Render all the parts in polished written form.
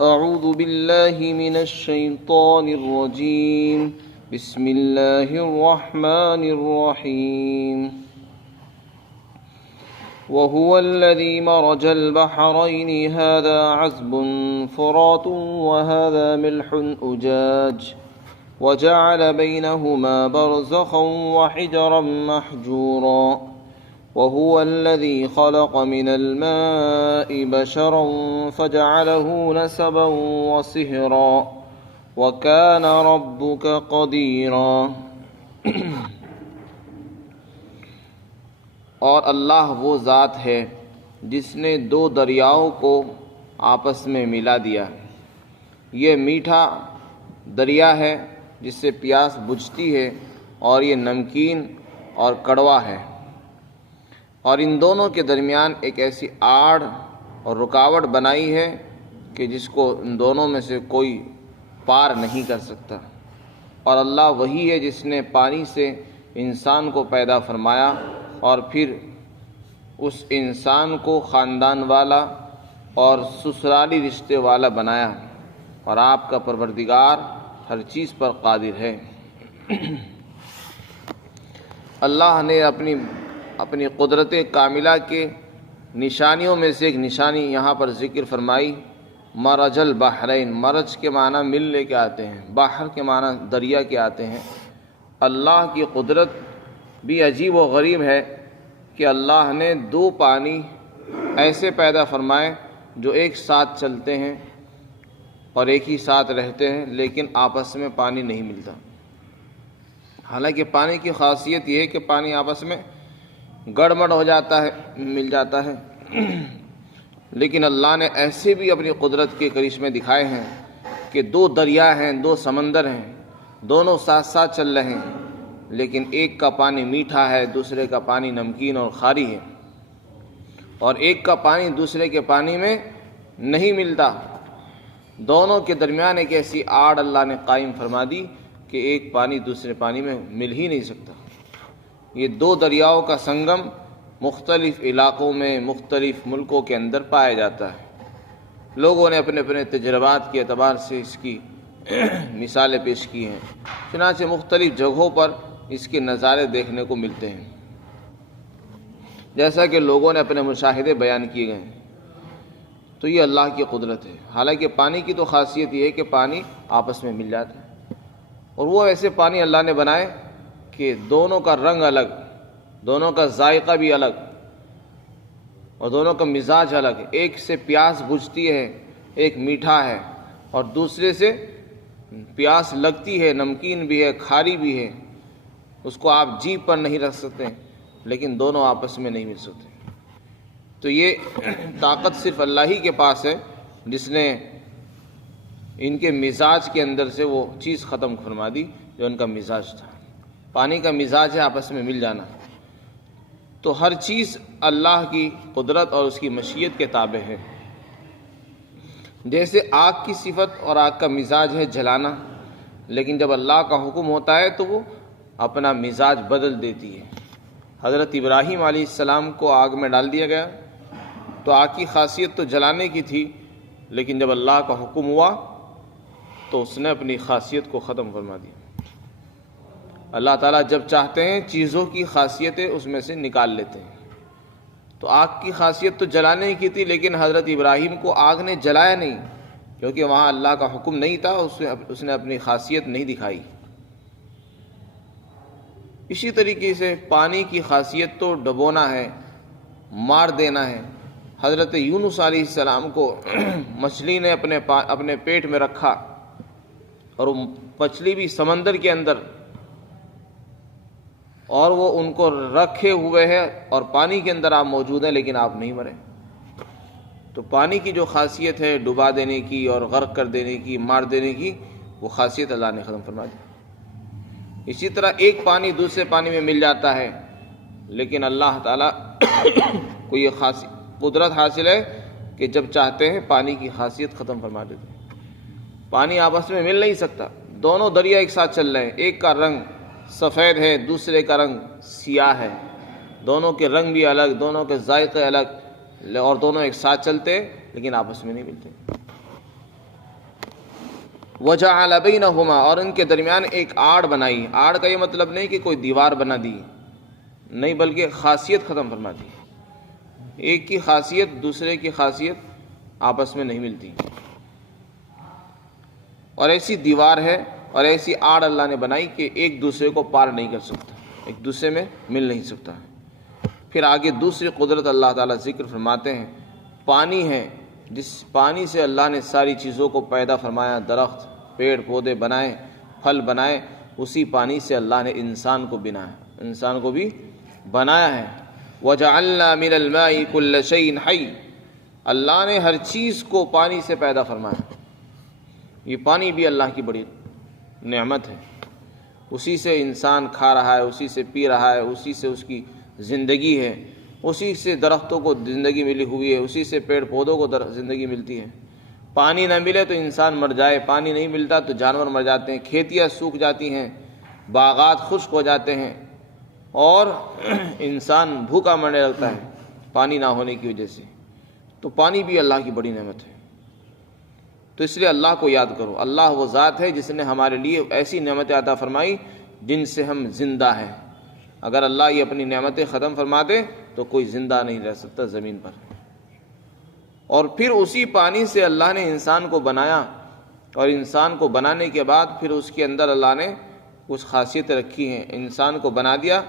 أعوذ بالله من الشيطان الرجيم بسم الله الرحمن الرحيم وهو الذي مرج البحرين هذا عذب فرات وهذا ملح أجاج وجعل بينهما برزخا وحجرا محجورا وهو الذي خلق من الماء بشرا فجعله نسبا وصهرا وكان ربك قديرا۔ اور اللہ وہ ذات ہے جس نے دو دریاؤں کو آپس میں ملا دیا۔ یہ میٹھا دریا ہے جس سے پیاس بجھتی ہے، اور یہ نمکین اور کڑوا ہے، اور ان دونوں کے درمیان ایک ایسی آڑ اور رکاوٹ بنائی ہے کہ جس کو ان دونوں میں سے کوئی پار نہیں کر سکتا۔ اور اللہ وہی ہے جس نے پانی سے انسان کو پیدا فرمایا اور پھر اس انسان کو خاندان والا اور سسرالی رشتے والا بنایا، اور آپ کا پروردگار ہر چیز پر قادر ہے۔ اللہ نے اپنی قدرت کاملہ کے نشانیوں میں سے ایک نشانی یہاں پر ذکر فرمائی، مرج البحرین۔ مرج کے معنی ملنے کے آتے ہیں، بحر کے معنی دریا کے آتے ہیں۔ اللہ کی قدرت بھی عجیب و غریب ہے کہ اللہ نے دو پانی ایسے پیدا فرمائے جو ایک ساتھ چلتے ہیں اور ایک ہی ساتھ رہتے ہیں، لیکن آپس میں پانی نہیں ملتا۔ حالانکہ پانی کی خاصیت یہ ہے کہ پانی آپس میں گڑمڑ ہو جاتا ہے، مل جاتا ہے، لیکن اللہ نے ایسے بھی اپنی قدرت کے کرشمے دکھائے ہیں کہ دو دریا ہیں، دو سمندر ہیں، دونوں ساتھ ساتھ چل رہے ہیں، لیکن ایک کا پانی میٹھا ہے، دوسرے کا پانی نمکین اور کھاری ہے، اور ایک کا پانی دوسرے کے پانی میں نہیں ملتا۔ دونوں کے درمیان ایک ایسی آڑ اللہ نے قائم فرما دی کہ ایک پانی دوسرے پانی میں مل ہی نہیں سکتا۔ یہ دو دریاؤں کا سنگم مختلف علاقوں میں، مختلف ملکوں کے اندر پایا جاتا ہے۔ لوگوں نے اپنے اپنے تجربات کے اعتبار سے اس کی مثالیں پیش کی ہیں، چنانچہ مختلف جگہوں پر اس کے نظارے دیکھنے کو ملتے ہیں، جیسا کہ لوگوں نے اپنے مشاہدے بیان کیے گئے ہیں۔ تو یہ اللہ کی قدرت ہے۔ حالانکہ پانی کی تو خاصیت یہ ہے کہ پانی آپس میں مل جاتا ہے، اور وہ ایسے پانی اللہ نے بنائے کہ دونوں کا رنگ الگ، دونوں کا ذائقہ بھی الگ، اور دونوں کا مزاج الگ ہے۔ ایک سے پیاس بجھتی ہے، ایک میٹھا ہے، اور دوسرے سے پیاس لگتی ہے، نمکین بھی ہے، کھاری بھی ہے، اس کو آپ جیب پر نہیں رکھ سکتے، لیکن دونوں آپس میں نہیں مل سکتے۔ تو یہ طاقت صرف اللہ ہی کے پاس ہے جس نے ان کے مزاج کے اندر سے وہ چیز ختم فرما دی جو ان کا مزاج تھا۔ پانی کا مزاج ہے آپس میں مل جانا۔ تو ہر چیز اللہ کی قدرت اور اس کی مشیت کے تابع ہے۔ جیسے آگ کی صفت اور آگ کا مزاج ہے جلانا، لیکن جب اللہ کا حکم ہوتا ہے تو وہ اپنا مزاج بدل دیتی ہے۔ حضرت ابراہیم علیہ السلام کو آگ میں ڈال دیا گیا تو آگ کی خاصیت تو جلانے کی تھی، لیکن جب اللہ کا حکم ہوا تو اس نے اپنی خاصیت کو ختم فرما دیا۔ اللہ تعالیٰ جب چاہتے ہیں چیزوں کی خاصیتیں اس میں سے نکال لیتے ہیں۔ تو آگ کی خاصیت تو جلانے کی تھی، لیکن حضرت ابراہیم کو آگ نے جلایا نہیں، کیونکہ وہاں اللہ کا حکم نہیں تھا، اس نے اپنی خاصیت نہیں دکھائی۔ اسی طریقے سے پانی کی خاصیت تو ڈبونا ہے، مار دینا ہے۔ حضرت یونس علیہ السلام کو مچھلی نے اپنے پیٹ میں رکھا، اور وہ مچھلی بھی سمندر کے اندر، اور وہ ان کو رکھے ہوئے ہے، اور پانی کے اندر آپ موجود ہیں لیکن آپ نہیں مرے۔ تو پانی کی جو خاصیت ہے ڈبا دینے کی اور غرق کر دینے کی، مار دینے کی، وہ خاصیت اللہ نے ختم فرما دی۔ اسی طرح ایک پانی دوسرے پانی میں مل جاتا ہے، لیکن اللہ تعالیٰ کو یہ قدرت حاصل ہے کہ جب چاہتے ہیں پانی کی خاصیت ختم فرما دیتے ہیں۔ پانی آپس میں مل نہیں سکتا، دونوں دریا ایک ساتھ چل رہے ہیں، ایک کا رنگ سفید ہے، دوسرے کا رنگ سیاہ ہے، دونوں کے رنگ بھی الگ، دونوں کے ذائقے الگ، اور دونوں ایک ساتھ چلتے لیکن آپس میں نہیں ملتے۔ وَجَعَلَ بَيْنَهُمَا، اور ان کے درمیان ایک آڑ بنائی. آڑ کا یہ مطلب نہیں کہ کوئی دیوار بنا دی، نہیں، بلکہ خاصیت ختم فرما دی. ایک کی خاصیت دوسرے کی خاصیت آپس میں نہیں ملتی، اور ایسی دیوار ہے اور ایسی آڑ اللہ نے بنائی کہ ایک دوسرے کو پار نہیں کر سکتا، ایک دوسرے میں مل نہیں سکتا. پھر آگے دوسری قدرت اللہ تعالیٰ ذکر فرماتے ہیں، پانی ہے، جس پانی سے اللہ نے ساری چیزوں کو پیدا فرمایا، درخت، پیڑ پودے بنائے، پھل بنائے، اسی پانی سے اللہ نے انسان کو بنایا، انسان کو بھی بنایا ہے. وَجَعَلْنَا مِنَ الْمَاءِ كُلَّ شَيْءٍ حَيٍّ، اللہ نے ہر چیز کو پانی سے پیدا فرمایا. یہ پانی بھی اللہ کی بڑی نعمت ہے، اسی سے انسان کھا رہا ہے، اسی سے پی رہا ہے، اسی سے اس کی زندگی ہے، اسی سے درختوں کو زندگی ملی ہوئی ہے، اسی سے پیڑ پودوں کو زندگی ملتی ہے. پانی نہ ملے تو انسان مر جائے، پانی نہیں ملتا تو جانور مر جاتے ہیں، کھیتیاں سوکھ جاتی ہیں، باغات خشک ہو جاتے ہیں، اور انسان بھوکا مرنے لگتا ہے پانی نہ ہونے کی وجہ سے. تو پانی بھی اللہ کی بڑی نعمت ہے. تو اس لیے اللہ کو یاد کرو. اللہ وہ ذات ہے جس نے ہمارے لیے ایسی نعمتیں عطا فرمائی جن سے ہم زندہ ہیں. اگر اللہ یہ اپنی نعمتیں ختم فرما دے تو کوئی زندہ نہیں رہ سکتا زمین پر. اور پھر اسی پانی سے اللہ نے انسان کو بنایا، اور انسان کو بنانے کے بعد پھر اس کے اندر اللہ نے کچھ خاصیتیں رکھی ہیں. انسان کو بنا دیا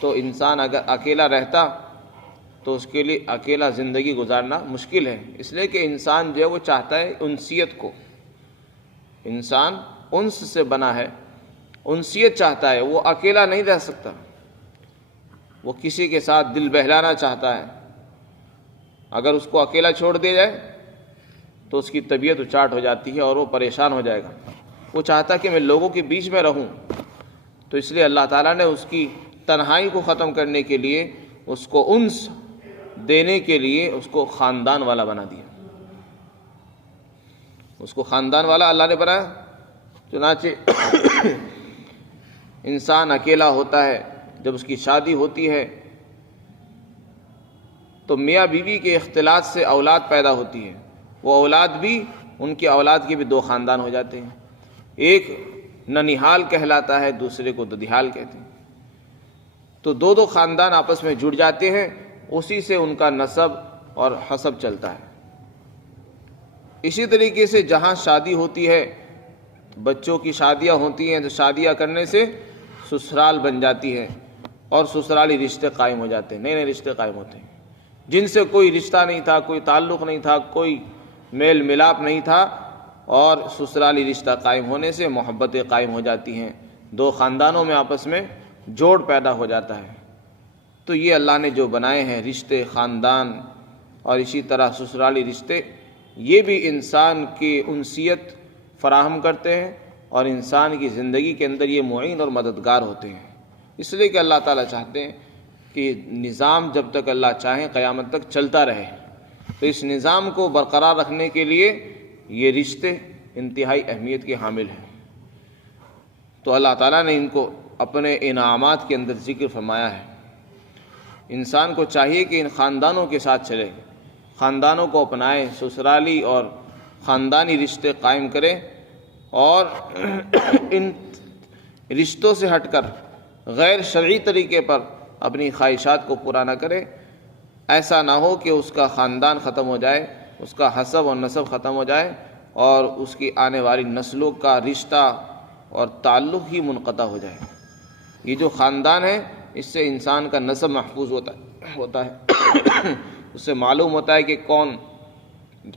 تو انسان اگر اکیلا رہتا تو اس کے لیے اکیلا زندگی گزارنا مشکل ہے، اس لیے کہ انسان جو ہے وہ چاہتا ہے انسیت کو. انسان انس سے بنا ہے، انسیت چاہتا ہے، وہ اکیلا نہیں رہ سکتا، وہ کسی کے ساتھ دل بہلانا چاہتا ہے. اگر اس کو اکیلا چھوڑ دیا جائے تو اس کی طبیعت اچاٹ ہو جاتی ہے اور وہ پریشان ہو جائے گا. وہ چاہتا ہے کہ میں لوگوں کے بیچ میں رہوں. تو اس لیے اللہ تعالیٰ نے اس کی تنہائی کو ختم کرنے کے لیے، اس کو انس دینے کے لیے اس کو خاندان والا بنا دیا. اس کو خاندان والا اللہ نے بنایا. چنانچہ انسان اکیلا ہوتا ہے، جب اس کی شادی ہوتی ہے تو میاں بیوی کے اختلاط سے اولاد پیدا ہوتی ہے. وہ اولاد بھی، ان کی اولاد کے بھی دو خاندان ہو جاتے ہیں. ایک ننیحال کہلاتا ہے، دوسرے کو ددیحال کہتے ہیں. تو دو خاندان آپس میں جڑ جاتے ہیں، اسی سے ان کا نسب اور حسب چلتا ہے. اسی طریقے سے جہاں شادی ہوتی ہے، بچوں کی شادیاں ہوتی ہیں، تو شادیاں کرنے سے سسرال بن جاتی ہے، اور سسرالی رشتے قائم ہو جاتے ہیں، نئے نئے رشتے قائم ہوتے ہیں جن سے کوئی رشتہ نہیں تھا، کوئی تعلق نہیں تھا، کوئی میل ملاپ نہیں تھا، اور سسرالی رشتہ قائم ہونے سے محبتیں قائم ہو جاتی ہیں، دو خاندانوں میں آپس میں جوڑ پیدا ہو جاتا ہے. تو یہ اللہ نے جو بنائے ہیں رشتے، خاندان اور اسی طرح سسرالی رشتے، یہ بھی انسان کی انسیت فراہم کرتے ہیں اور انسان کی زندگی کے اندر یہ معین اور مددگار ہوتے ہیں. اس لیے کہ اللہ تعالیٰ چاہتے ہیں کہ نظام جب تک اللہ چاہیں قیامت تک چلتا رہے. تو اس نظام کو برقرار رکھنے کے لیے یہ رشتے انتہائی اہمیت کے حامل ہیں. تو اللہ تعالیٰ نے ان کو اپنے انعامات کے اندر ذکر فرمایا ہے. انسان کو چاہیے کہ ان خاندانوں کے ساتھ چلے، خاندانوں کو اپنائے، سسرالی اور خاندانی رشتے قائم کرے، اور ان رشتوں سے ہٹ کر غیر شرعی طریقے پر اپنی خواہشات کو پورا نہ کرے. ایسا نہ ہو کہ اس کا خاندان ختم ہو جائے، اس کا حسب اور نسب ختم ہو جائے، اور اس کی آنے والی نسلوں کا رشتہ اور تعلق ہی منقطع ہو جائے. یہ جو خاندان ہے، اس سے انسان کا نسب محفوظ ہوتا ہے اس سے معلوم ہوتا ہے کہ کون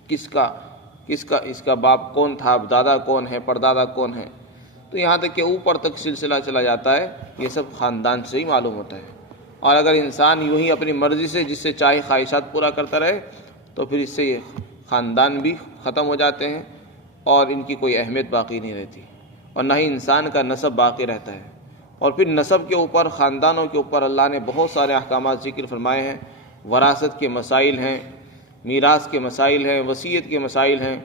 کس کا اس کا باپ کون تھا، دادا کون ہے، پردادا کون ہے. تو یہاں تک کہ اوپر تک سلسلہ چلا جاتا ہے، یہ سب خاندان سے ہی معلوم ہوتا ہے. اور اگر انسان یوں ہی اپنی مرضی سے جس سے چاہے خواہشات پورا کرتا رہے تو پھر اس سے یہ خاندان بھی ختم ہو جاتے ہیں اور ان کی کوئی اہمیت باقی نہیں رہتی، اور نہ ہی انسان کا نسب باقی رہتا ہے. اور پھر نسب کے اوپر، خاندانوں کے اوپر اللہ نے بہت سارے احکامات ذکر فرمائے ہیں. وراثت کے مسائل ہیں، میراث کے مسائل ہیں، وصیت کے مسائل ہیں،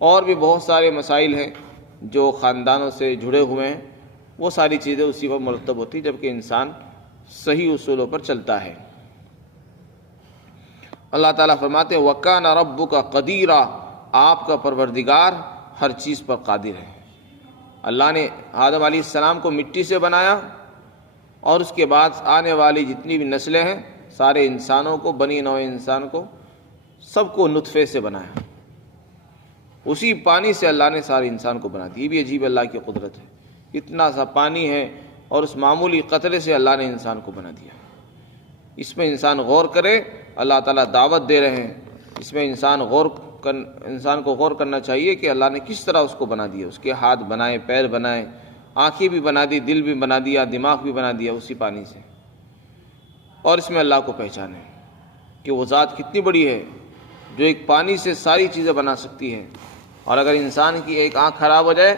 اور بھی بہت سارے مسائل ہیں جو خاندانوں سے جڑے ہوئے ہیں. وہ ساری چیزیں اسی پر مرتب ہوتی جبکہ انسان صحیح اصولوں پر چلتا ہے. اللہ تعالیٰ فرماتے ہیں وَكَانَ رَبُّكَ قَدِيرًا، آپ کا پروردگار ہر چیز پر قادر ہے۔ اللہ نے آدم علیہ السلام کو مٹی سے بنایا، اور اس کے بعد آنے والی جتنی بھی نسلیں ہیں سارے انسانوں کو، بنی نوع انسان کو، سب کو نطفے سے بنایا۔ اسی پانی سے اللہ نے سارے انسان کو بنا دیا۔ یہ بھی عجیب اللہ کی قدرت ہے، اتنا سا پانی ہے اور اس معمولی قطرے سے اللہ نے انسان کو بنا دیا۔ اس میں انسان غور کرے، اللہ تعالیٰ دعوت دے رہے ہیں، اس میں انسان کو غور کرنا چاہیے کہ اللہ نے کس طرح اس کو بنا دیا، اس کے ہاتھ بنائے، پیر بنائے، آنکھیں بھی بنا دی، دل بھی بنا دیا، دماغ بھی بنا دیا اسی پانی سے۔ اور اس میں اللہ کو پہچانے کہ وہ ذات کتنی بڑی ہے جو ایک پانی سے ساری چیزیں بنا سکتی ہے۔ اور اگر انسان کی ایک آنکھ خراب ہو جائے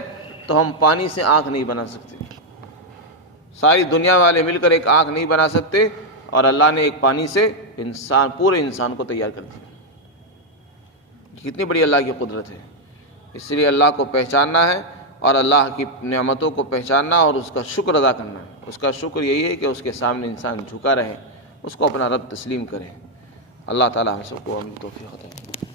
تو ہم پانی سے آنکھ نہیں بنا سکتے، ساری دنیا والے مل کر ایک آنکھ نہیں بنا سکتے، اور اللہ نے ایک پانی سے پورے انسان کو تیار کر دیا۔ کتنی بڑی اللہ کی قدرت ہے۔ اس لیے اللہ کو پہچاننا ہے اور اللہ کی نعمتوں کو پہچاننا اور اس کا شکر ادا کرنا ہے۔ اس کا شکر یہی ہے کہ اس کے سامنے انسان جھکا رہے، اس کو اپنا رب تسلیم کرے۔ اللہ تعالیٰ ہم سب کو توفیق عطا کرے۔